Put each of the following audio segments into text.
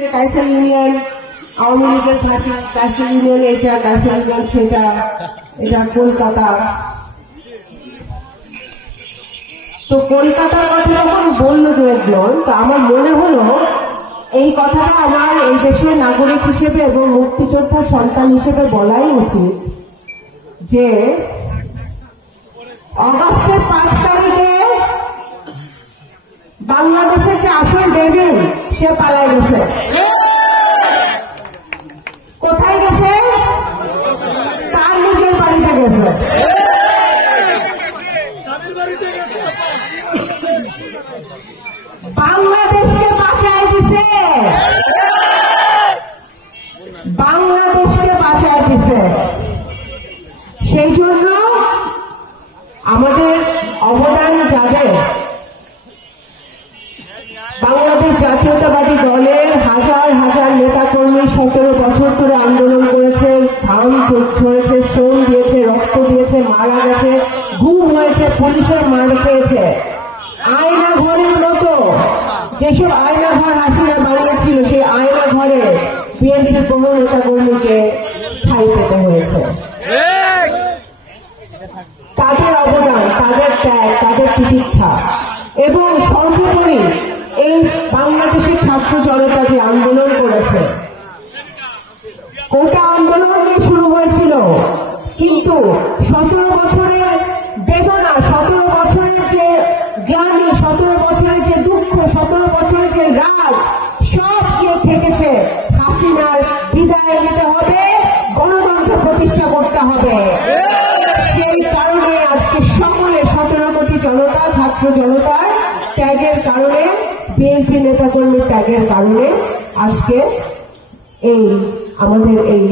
যে কাইসার ইউনিয়ন আওয়ামী লীগের party, Kaiser union এটা, কাইসার ইউনিয়ন সেটা, এটা কলকাতা। তো কলকাতার কথা যখন বললো দু একজন, তো আমার মনে হলো এই কথাটা আমার এই দেশের নাগরিক হিসেবে এবং মুক্তিযোদ্ধার সন্তান হিসেবে বলাই উচিত যে অগাস্টের 5 তারিখে বাংলাদেশের যে আসল ডেভিল সে পালায় গেছে। কোথায় গেছে? তার নিজের বাড়িতে গেছে। বাংলাদেশকে বাঁচায় দিছে, বাংলাদেশকে বাঁচায় দিছে। সেই জন্য আমাদের অবদান যাদের বাংলাদেশ জাতীয়তাবাদী দলের হাজার হাজার নেতাকর্মী 17 বছর ধরে আন্দোলন করেছে, ঘাম ঝরেছে, শ্রম দিয়েছে, রক্ত দিয়েছে, মারা গেছে, গুম হয়েছে, পুলিশের মার খেয়েছে। আয়না ঘরের মতো যেসব আয়না ঘর হাসিনা বানিয়েছিল, সেই আয়না ঘরে বিএনপির কোনো নেতাকর্মীকে ঠাঁই পেতে হয়েছে। তাদের অবদান, তাদের ত্যাগ, তাদের তিতিক্ষা এবং সর্বোপরি এই বাংলাদেশের ছাত্র জনতা যে আন্দোলন করেছে, কোটা আন্দোলন নিয়ে শুরু হয়েছিল, কিন্তু 17 বছরের বেদনা, 17 বছরের যে গ্লানি, 17 বছরের যে দুঃখ, 17 বছরের যে রাগ, সব গিয়ে থেকেছে হাসিনার বিদায় নিতে হবে, গণতন্ত্র প্রতিষ্ঠা করতে হবে। সেই কারণে আজকে সকলে 17 কোটি জনতা, ছাত্র জনতার ত্যাগের কারণে, বিএনপি নেতাকর্মীর ত্যাগের কারণে আজকে আমাদের এই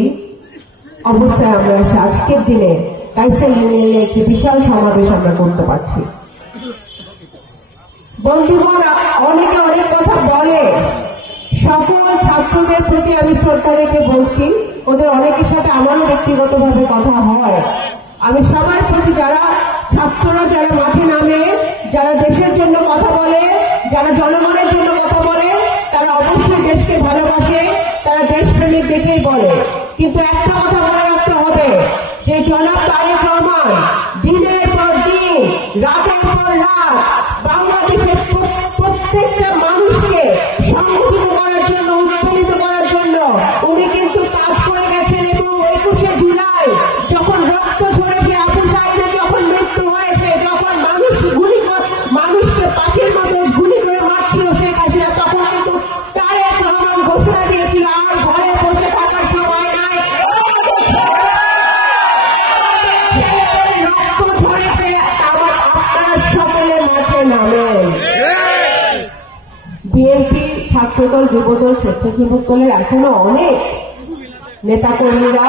অবস্থায় আমরা এসে আজকের দিনে কাইসার ইউনিয়নে একটি বিশাল সমাবেশ আমরা করতে পারছি। বন্ধুগণ, অনেকে অনেক কথা বলে, সকল ছাত্রদের প্রতি আমি শ্রদ্ধা রেখে বলছি, ওদের অনেকের সাথে আমারও ব্যক্তিগতভাবে কথা হয়। আমি সবার প্রতি, যারা ছাত্ররা যারা মাঠে নামে, যারা দেশের জন্য কথা বলে, যারা জনগণের জন্য কথা বলে, তারা অবশ্যই দেশকে ভালোবাসে, তারা দেশপ্রেমিক দেখেই বলে। কিন্তু একটা কথা মনে রাখতে হবে যে জনাব তারেক রহমান দিনের পর দিন, রাতের পর রাত বাংলাদেশের প্রত্যেকটা মানুষকে সংগঠিত করার জন্য, উৎপীড়িত করার জন্য উনি কিন্তু কাজ করে গেছেন। এবং 21শে জুলাই যখন রক্ত ঝরেছে, আবু সাইদের যখন মৃত্যু হয়েছে, যখন মানুষকে পাখির মতো গুলি করে মারছিল শেখ হাসিনা, তখন কিন্তু তারেক রহমান ঘোষণা দিয়েছিল আর ঘরে বসে থাকার সময় নাই। রক্ত ঝরেছে, আপনারা সকলে মাঠে নামেন। বিএনপি, ছাত্রদল, যুবদল, স্বেচ্ছাসেবক দলের এখনো অনেক নেতাকর্মীরা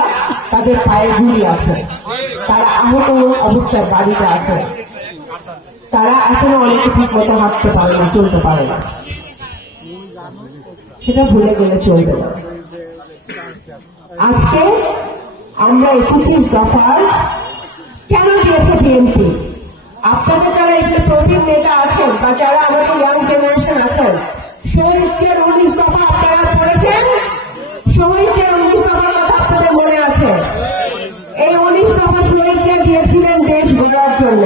তাদের পায়ে গুলি আছে, তারা আহত অবস্থায় বাড়িতে আছে, তারা এখনো অনেকে ঠিক মতো হাঁটতে পারে না, চলতে পারে না। সেটা ভুলে গেলে চলবে না। আজকে আমরা 21 দফার কেন দিয়েছে বিএনপি? আপনাদের যারা এখানে প্রবীণ নেতা আছেন বা যারা আমাদের ইয়াং জেনারেশন আছেন, শহীদ জিয়ার 19 দফা আপনারা পড়েছেন? শহীদ জিয়ার 19 দফার কথা আপনাদের মনে আছে? এই 19 দফা শহীদ জিয়া দিয়েছিলেন দেশ গড়ার জন্য,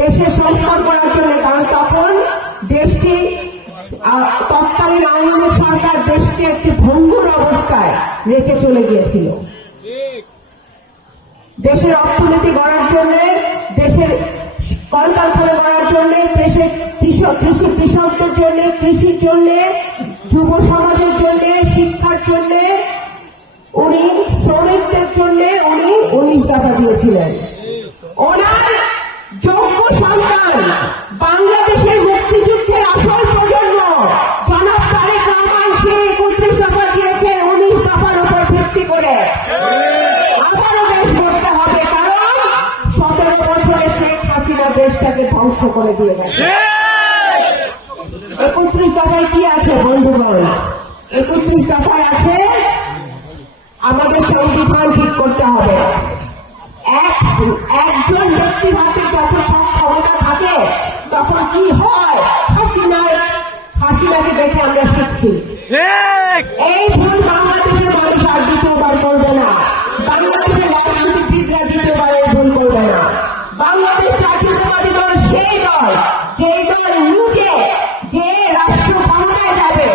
দেশের সংস্কার করার জন্য। কারণ তখন দেশটি, তৎকালীন আওয়ামী লীগ সরকার দেশকে একটি ভঙ্গুর অবস্থায় রেখে চলে গিয়েছিল। দেশের অর্থনীতি গড়ার জন্য, দেশের কলকারখানা গড়ার জন্য, দেশের কৃষকদের জন্য, কৃষির জন্য, যুব সমাজের জন্য, শিক্ষার জন্য, উনি শ্রমিকদের জন্য উনি 19 দফা দিয়েছিলেন। ওনার যোগ্য সন্তান, বাংলাদেশের মুক্তিযুদ্ধের আসল প্রজন্ম জনাব তারেক রহমান, সে 31 দফা দিয়েছে 19 দফার উপর ভিত্তি করে। আবারও দেশ গড়তে হবে, কারণ 17 বছরে শেখ হাসিনা দেশটাকে ধ্বংস করে দিয়ে গেছে। 31 দফায় কি আছে বন্ধুগণ? 31 দফায় আছে আমাদের সংবিধান ঠিক করতে হবে। একজন ব্যক্তির হাতে যখন সব ক্ষমতা থাকে, তখন কি হয়? হাসিনার হাসিনাকে দেখে আমরা শিখছি। এই ভুল বাংলাদেশের মানুষ আর দ্বিতীয়বার করবে না। বাংলাদেশের রাজনীতিবিদরা দ্বিতীয়বার এই ভুল করবে না। বাংলাদেশ জাতীয়তাবাদী দল সেই দল, যে দল নিজে যে রাষ্ট্র ক্ষমতায় যাবে,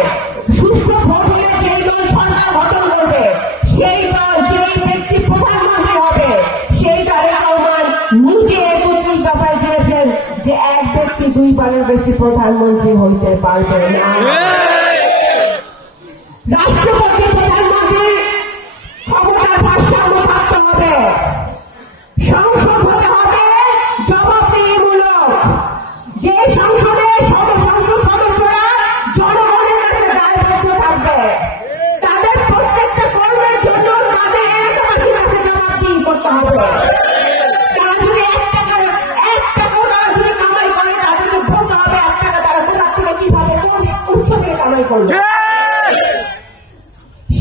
সুস্থ ভোট হলে সেই দল সরকার গঠন করবে, সেই দল যে ব্যক্তি প্রধানমন্ত্রী হবে, সেই তারেক রহমান নিজে 31 দফায় দিয়েছেন যে এক ব্যক্তি দুইবারের বেশি প্রধানমন্ত্রী হইতে পারবে না। রাষ্ট্রপতি প্রধানমন্ত্রী ক্ষমতার ভারসাম্য থাকতে হবে, সংসদ হতে হবে জবাবদিহিমূলক, যে সংসদে সংসদ সদস্যরা জনগণের কাছে দায়বদ্ধ থাকবে, তাদের প্রত্যেকটা কর্মের জন্য তাদের এলাকাবাসীর কাছে জবাবদিহি করতে হবে। তারা যদি এক টাকাও তারা যদি কামাই করে, তাদেরকে বলতে হবে 1 টাকা তারা কোথা থেকে কিভাবে কোন উৎস থেকে কামাই করবে।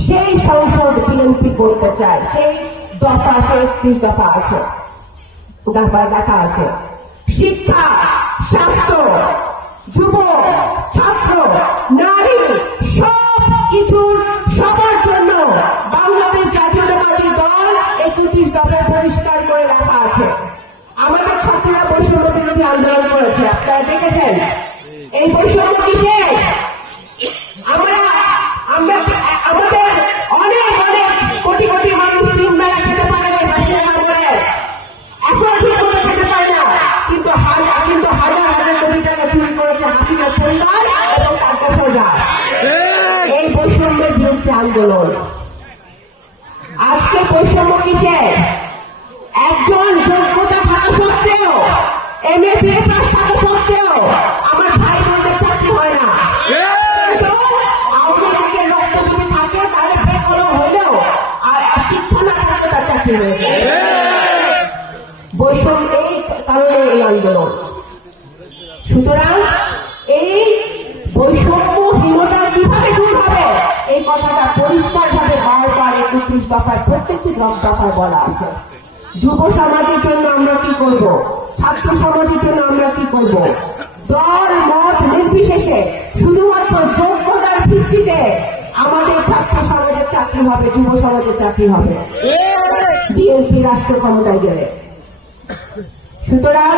সেই সংসদ বিএনপি করতে চায়, সেই দফা 31 দফা আছে, দফায় দেখা আছে। শিক্ষা, স্বাস্থ্য, যুব, ছাত্র, নারী সব কিছু সবার জন্য বাংলাদেশ জাতীয়তাবাদী দল 31 দফায় পরিষ্কার করে রাখা আছে। আমাদের ছাত্ররা বৈষম্য বিরোধী আন্দোলন করেছে, আপনারা দেখেছেন। এই বৈষম্য কিসের? আমাদের অনেক কোটি কোটি মানুষ 3 বেলা খেতে পারে না, এখন ঠিক করে খেতে পারে না, কিন্তু হাজার হাজার কোটি টাকা চুরি করেছে হাসিনার পরিবার এবং তার পেশাদার। এই বৈষম্যের বিরুদ্ধে আন্দোলন। আজকে বৈষম্য কিসের? একজন যোগ্যতা থাকা সত্ত্বেও, MA BA পাস থাকা সত্ত্বেও আমার ভাই বোনদের চাকরি হয় না। রক্ত যদি থাকে তাহলে বেকলম হইলেও আর শিক্ষা না থাকলে তার চাকরি হয়েছে। বৈষম্য এই কারণে এই আন্দোলন। সুতরাং এই বৈষম্যহীনতা কিভাবে দূর হবে এই কথাটা পরিষ্কারভাবে বারবার 31 দফায় প্রত্যেকটি দফায় বলা আছে। যুব সমাজের জন্য আমরা কি করব, ছাত্র সমাজের জন্য আমরা কি করব, দল মত নির্বিশেষে শুধুমাত্র যোগ্যতার ভিত্তিতে আমাদের ছাত্র সমাজের চাকরি হবে, যুব সমাজের চাকরি হবে বিএনপি রাষ্ট্র ক্ষমতায় গেলে। সুতরাং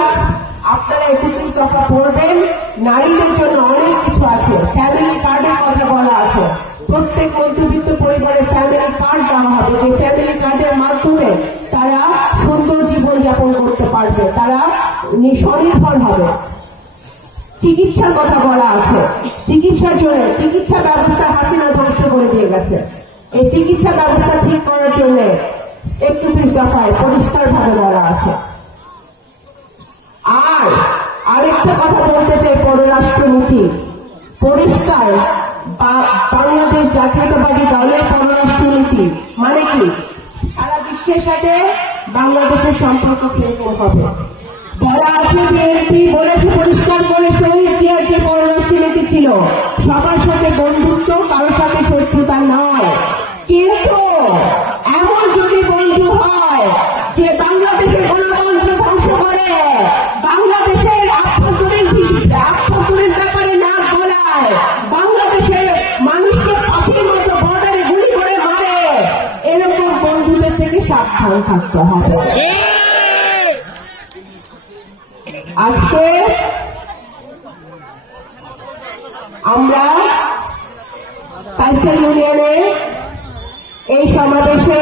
আপনারা 31 দফা পড়বেন। নারীদের জন্য অনেক কিছু আছে, ফ্যামিলি কার্ডের কথা বলা আছে। প্রত্যেক মধ্যবিত্ত পরিবারের ফ্যামিলি কার্ড দেওয়া হবে, যে ফ্যামিলি কার্ডের মাধ্যমে তারা সুন্দর জীবন যাপন করতে পারবে, তারা স্বনির্ভর হবে। চিকিৎসার কথা বলা আছে, চিকিৎসার জন্য চিকিৎসা ব্যবস্থা হাসিনা ধ্বংস করে দিয়ে গেছে। এই চিকিৎসা ব্যবস্থা ঠিক করার জন্য 31 দফায় পরিষ্কারভাবে বলা আছে। আর আরেকটা কথা বলতে চাই, পররাষ্ট্রনীতি পরিষ্কার। বাংলাদেশ জাতীয়তাবাদী দলের পররাষ্ট্রনীতি মানে কি? সারা বিশ্বের সাথে বাংলাদেশের সম্পর্ক কিরকম হবে বলা আছে। বিএনপি বলেছে পরিষ্কার করে, শহীদ জিয়ার যে পররাষ্ট্রনীতি ছিল সবার সাথে বন্ধুত্ব, কারোর সাথে শত্রুতা নয়। কিন্তু এমন যদি বন্ধু হয় যে বাংলাদেশের গণতন্ত্র ধ্বংস করে, বাংলাদেশের আভ্যন্তরীণ ব্যাপারে না গলায়, বাংলাদেশের মানুষকে পাখির মতো বর্ডারে গুলি করে মারে, এরকম বন্ধুদের থেকে সাবধান থাকতে হবে। আজকে আমরা কাইসার ইউনিয়নে এই সমাবেশে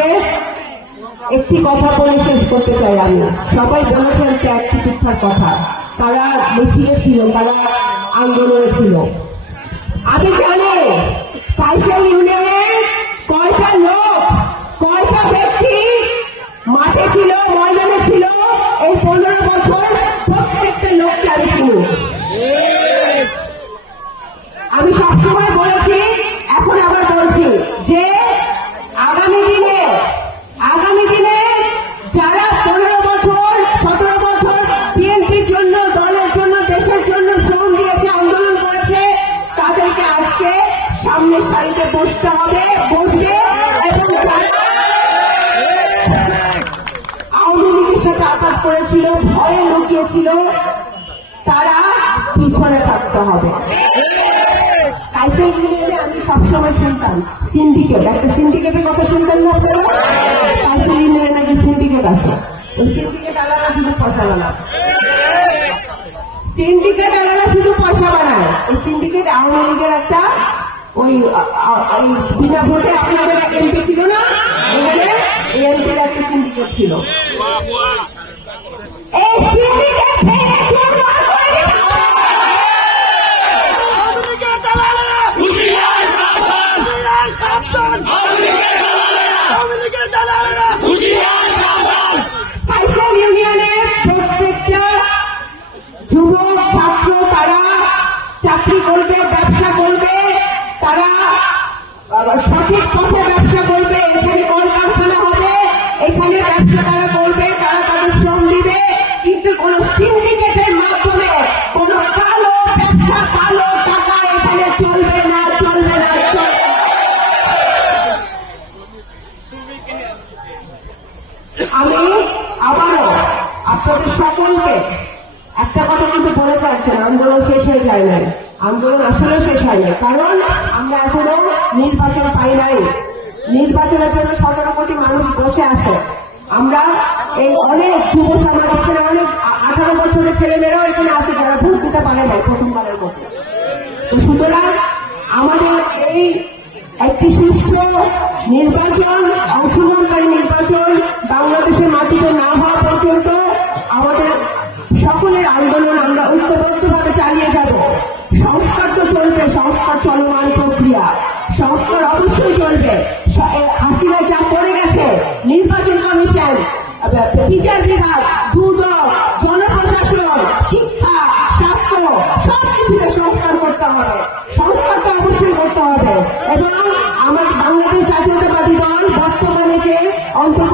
একটি কথা বলে শেষ করতে চাই। আমি সবাই বলেছেন ত্যাগ প্রতীক্ষার কথা, তারা মিছিলে ছিল, তারা আন্দোলনে ছিল। আমি জানি কাইসার ইউনিয়নে কয়টা লোক, কয়টা ব্যক্তি মাঠে ছিল, ময়দানে ছিল। এই 15 বছর প্রত্যেকটা লোককে আমি চিনি। আমি সবসময় বলেছি, এখন আবার বলছি যে আগামী দিনে যারা 15 বছর 17 বছর বিএনপির জন্য, দলের জন্য, দেশের জন্য শ্রম দিয়েছে, আন্দোলন করেছে, তাদেরকে আজকে সামনের সারিতে বসবে এবং যারা আওয়ামী লীগের সাথে আঘাত করেছিল, ভয়ে লুকিয়েছিল, তারা পিছনে থাকতে হবে। আইসেল ইউনিয়নে আমি সবসময় শুনতাম সিন্ডিকেট, একটা সিন্ডিকেটের কথা শুনতেন না আপনারা? আইসেল ইউনিয়নে নাকি সিন্ডিকেট আছে। ওই সিন্ডিকেট আলাদা শুধু পয়সা বানায়, সিন্ডিকেট আলাদা শুধু পয়সা বানায়। এই সিন্ডিকেট আওয়ামী লীগের একটা ওই বিনা ভোটে আপনাদের এমপি ছিল না, এখানে এমপির একটা সিন্ডিকেট ছিল। এই সিন্ডিকেট ভেঙে চুরমার করে দিতে হবে। আইসেল ইউনিয়নের প্রত্যেকটা যুবক ছাত্র তারা চাকরি করবে, ব্যবসা করবে, তারা সঠিক পথে ব্যবসা করবে, এখানে কলকারখানা হবে, এখানে ব্যবসা তারা করবে, তারা তাদের শ্রম দিবে, কিন্তু কোন সিন্ডিকেটের মাধ্যমে কোন কালো ব্যবসা, কালো টাকা এখানে চলবে না, চলবে না, চলবে না। আমি আবারও আপনাদের সকলকে একটা কথা কিন্তু বলে চাচ্ছেন, আন্দোলন শেষ হয়ে যায় নাই, আন্দোলন আসলে শেষ হয় নাই, কারণ আমরা এখনো নির্বাচন পাই নাই। নির্বাচনের জন্য 17 কোটি মানুষ বসে আছে। আমরা এই অনেক যুব সমাজ, এখানে অনেক 18 বছরের ছেলেমেয়েরাও এখানে আছে যারা ভোট দিতে পারে নাই প্রথমবারের মতো। তো সুতরাং আমাদের এই একটি সুষ্ঠু নির্বাচন, অংশগ্রহণকারী নির্বাচন বাংলাদেশের মাটিতে না হওয়া পর্যন্ত আমাদের সকলের আন্দোলন আমরা ঐক্যবদ্ধভাবে চালিয়ে যাব। সংস্কার তো চলবে, সংস্কার চলমান প্রক্রিয়া, সংস্কার অবশ্যই চলবে। হাসিনা যা করে গেছে, নির্বাচন কমিশন, বিচার বিভাগ, দুদক, জনপ্রশাসন, শিক্ষা, স্বাস্থ্য, সবকিছুতে সংস্কার করতে হবে। সংস্কার তো অবশ্যই করতে হবে। এবং আমাদের বাংলাদেশ জাতীয়তাবাদী দল বর্তমানে যে অন্তর্বর্তী